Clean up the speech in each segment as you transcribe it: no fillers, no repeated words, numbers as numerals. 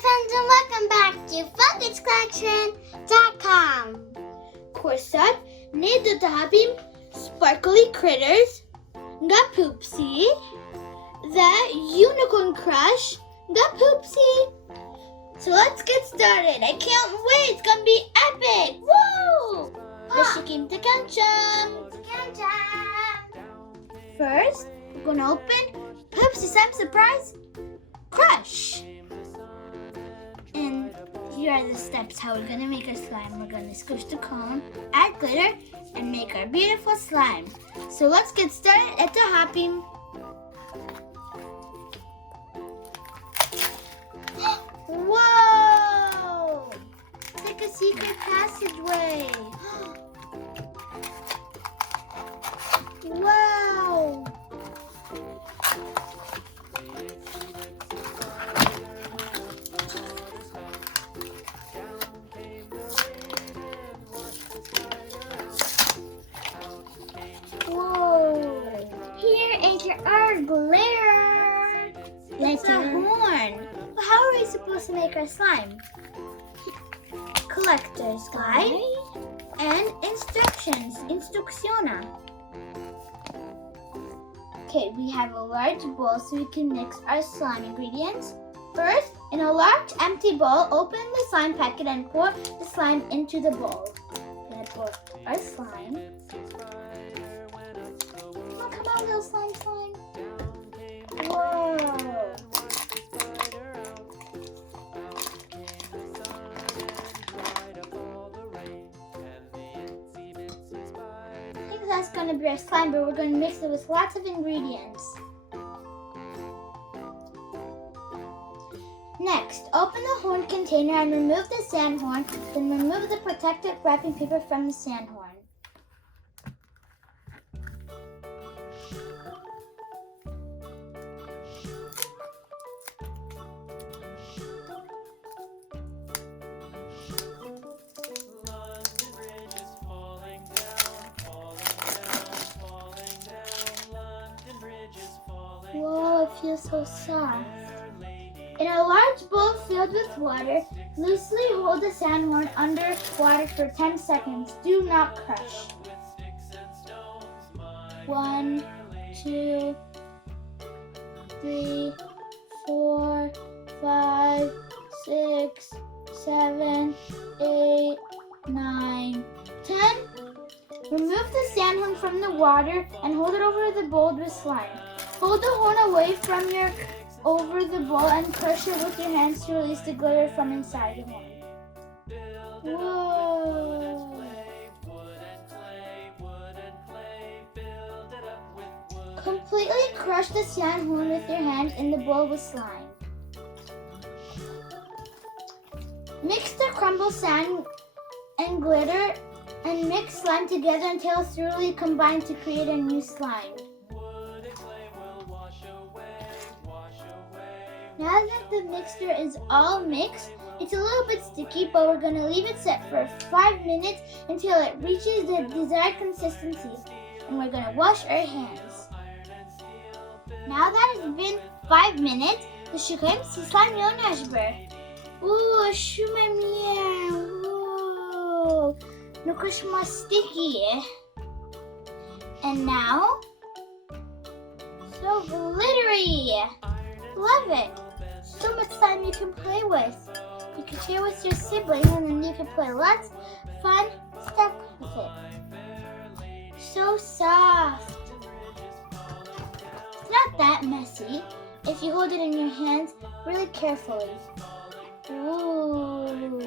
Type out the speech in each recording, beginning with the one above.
friends, and welcome back to Pershtatshem.com. Korsat, Ndaj, Sparkly Critters, Nga Poopsie, the Unicorn Crush, Nga Poopsie. So let's get started. I can't wait. It's gonna be epic. Woo! The Shikim to kendshem. First, we're gonna open Pershtatshem surprise crush. And here are the steps how we're gonna make our slime. We're gonna squish the cone, add glitter, and make our beautiful slime. So let's get started at the hopping. Whoa! It's like a secret passageway. Wow! Whoa! Here is our glitter. It's a horn. But how are we supposed to make our slime? Collector's guide and instructions. Instrucciona. Okay, we have a large bowl so we can mix our slime ingredients. First, in a large empty bowl, open the slime packet and pour the slime into the bowl. We're gonna pour our slime. Oh, come on, little slime. Whoa! I think that's gonna be our slime, but we're gonna mix it with lots of ingredients. Next, open the horn container and remove the sand horn, then remove the protective wrapping paper from the sand horn. Whoa, it feels so soft. In a large bowl filled with water, loosely hold the sand horn under water for 10 seconds. Do not crush. 1, 2, 3, 4, 5, 6, 7, 8, 9, 10. Remove the sand horn from the water and hold it over the bowl with slime. Hold the horn away from over the bowl and push it with your hands to release the glitter from inside the horn. Whoa! Completely crush the sand horn with your hands in the bowl with slime. Mix the crumbled sand and glitter and mix slime together until it's thoroughly combined to create a new slime. Now that the mixture is all mixed, it's a little bit sticky, but we're going to leave it set for 5 minutes until it reaches the desired consistency. And we're going to wash our hands. Now that it's been 5 minutes, the Shikim slime Ndaj. Ooh, shume. Ooh, look at my sticky. And now, so glittery. Love it. So much slime you can play with. You can share with your siblings and then you can play lots of fun stuff with it. So soft. It's not that messy if you hold it in your hands really carefully. Ooh.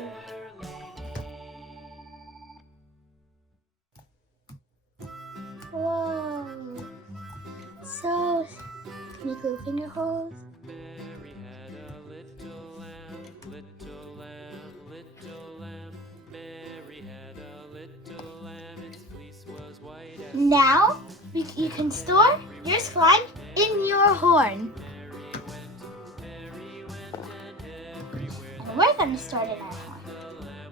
Whoa. So, make little finger holes. Now, you can store your slime in your horn. And we're going to store it in our horn.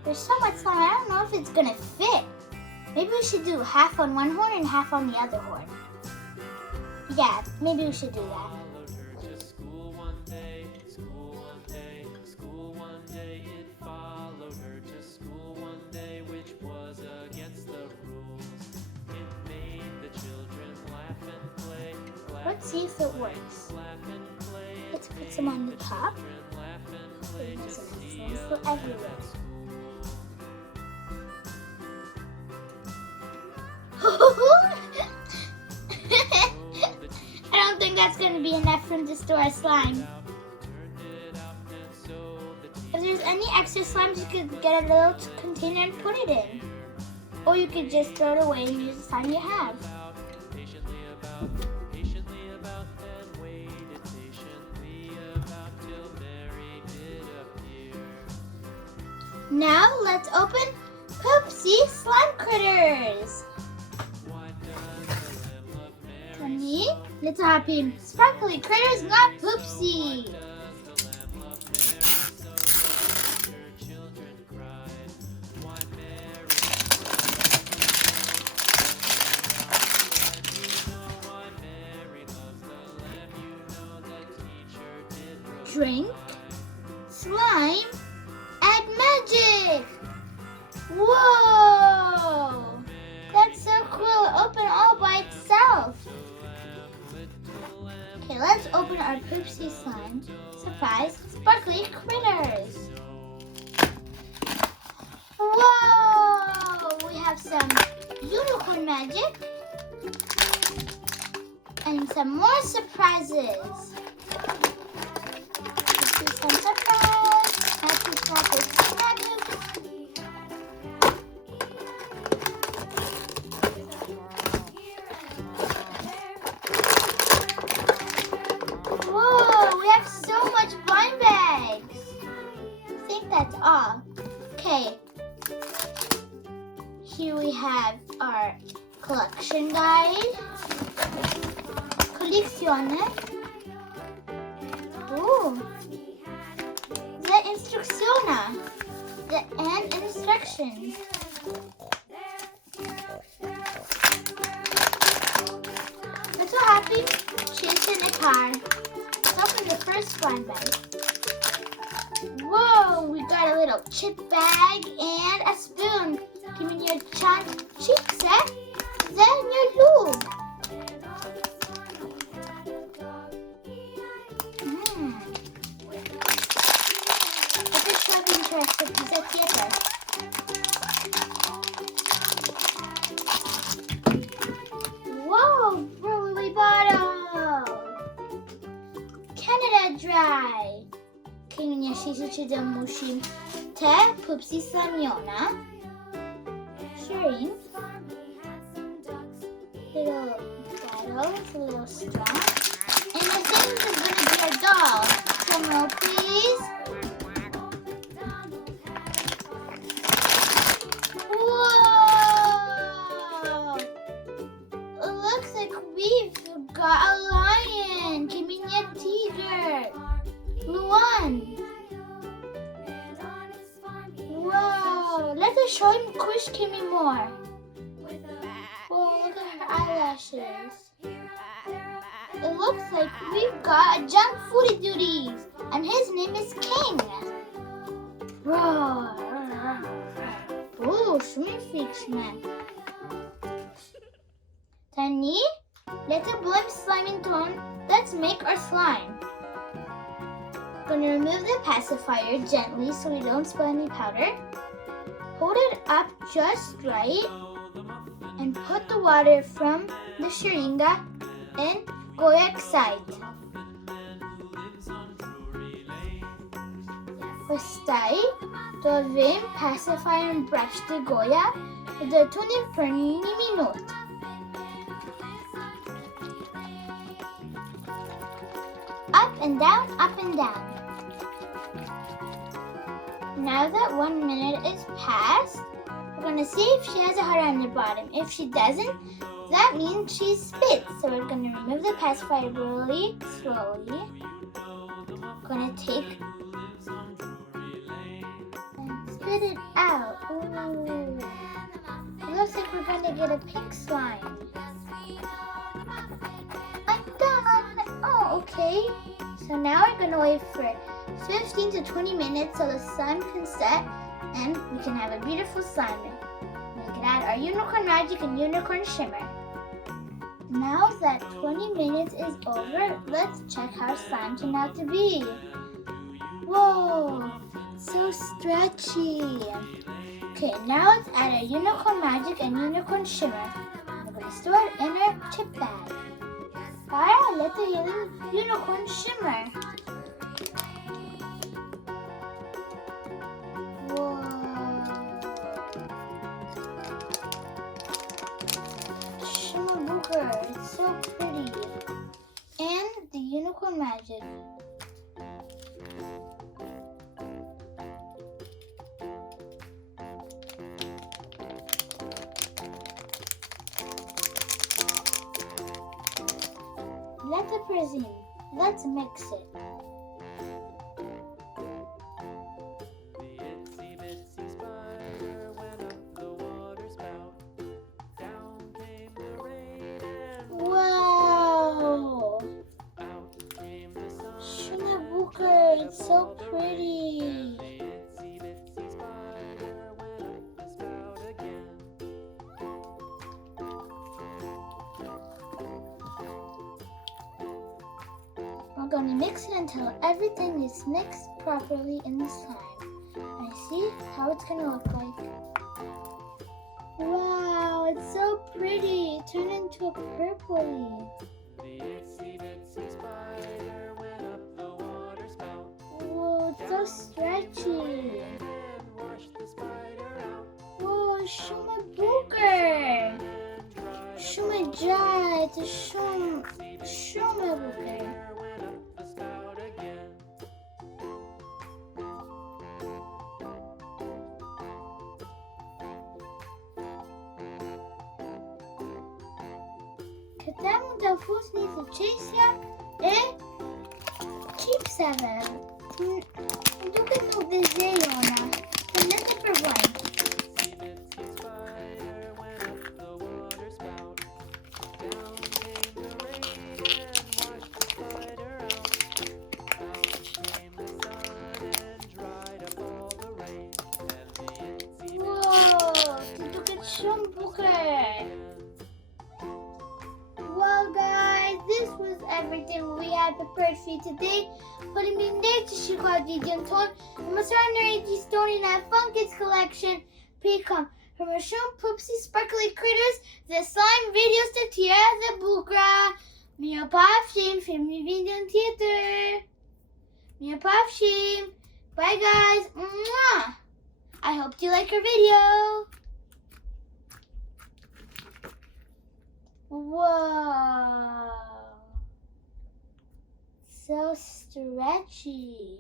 There's so much slime, I don't know if it's going to fit. Maybe we should do half on one horn and half on the other horn. Yeah, maybe we should do that. Let's see if it works. Let's put some on the top. There's enough room for everywhere. I don't think that's going to be enough room to store our slime. If there's any extra slimes, you could get a little container and put it in. Or you could just throw it away and use the slime you have. Now let's open Poopsie Slime Critters. Tony, let's happy sparkly critters, not Poopsie. Drink, slime, add magic. Whoa! That's so cool. Open all by itself. Okay, let's open our Poopsie Slime Surprise Sparkly Critters. Whoa! We have some unicorn magic and some more surprises. Some surprise. Happy Pershtatshem. Whoa, we have so much blind bags. I think that's all. Okay. Here we have our collection guide. Collezione. Ooh. The instructiona. And instructions. I'm so happy she's in a car. Let's open the first blind bag. Whoa, we got a little chip bag and a spoon. Give me your cheeks, then your lube. Interested piece of paper. Whoa, brewery bottle. Canada Dry. Kenya Shikim de Mushim Te Poopsie Slamiona. Sharing. Little bottle with a little straw. And I think this is going to be a doll. Drum roll, please. We've got a lion. Give me a tiger. Luan. Whoa. Let us show him Kush Kimmy more. Whoa, look at her eyelashes. It looks like we've got a junk foodie duties. And his name is King. Whoa. Oh, shume fixman. Tani? Let's blow slime in tone. Let's make our slime. Gonna remove the pacifier gently so we don't spill any powder. Hold it up just right and put the water from the sharinga in Goyak side. Postaj do vim pacifier and brush the Goya do tuning první minut. Up and down, up and down. Now that 1 minute is past, we're going to see if she has a heart on the bottom. If she doesn't, that means she's spit. So we're going to remove the pacifier really slowly. Going to take and spit it out. Ooh. It looks like we're going to get a pink slime. I'm done. Oh, okay. So now we're going to wait for 15 to 20 minutes so the slime can set and we can have a beautiful slime. We can add our unicorn magic and unicorn shimmer. Now that 20 minutes is over, let's check how slime turned out to be. Whoa, so stretchy. Okay, now let's add our unicorn magic and unicorn shimmer. We're going to store it in our chip bag. Fire, let the unicorn shimmer. Whoa. Shimmer booker, it's so pretty. And the unicorn magic. Let the prison. Let's mix it. Wow! Shume booker, it's so pretty. We're going to mix it until everything is mixed properly in the slime. And see how it's going to look like. Wow, it's so pretty. It turned into a purpley. Whoa, it's so stretchy. Whoa, shume booker. Shume Ndaj, it's a shume booker. Katemu da fusnice česja čipseve. Dugano dezejona. Let's for one. Whoa, look at shume booker. Well guys, this was everything we had prepared for you today. Putting me next to Shikim video ton. MOS HARRONI Stone and Funkins collection. Become from Opening Poopsie Sparkly Critters. The slime videos to tjeret the bukra. Pershtatshem Femije video theater. Pershtatshem. Bye guys. Mwah. I hope you like our video. Whoa, so stretchy.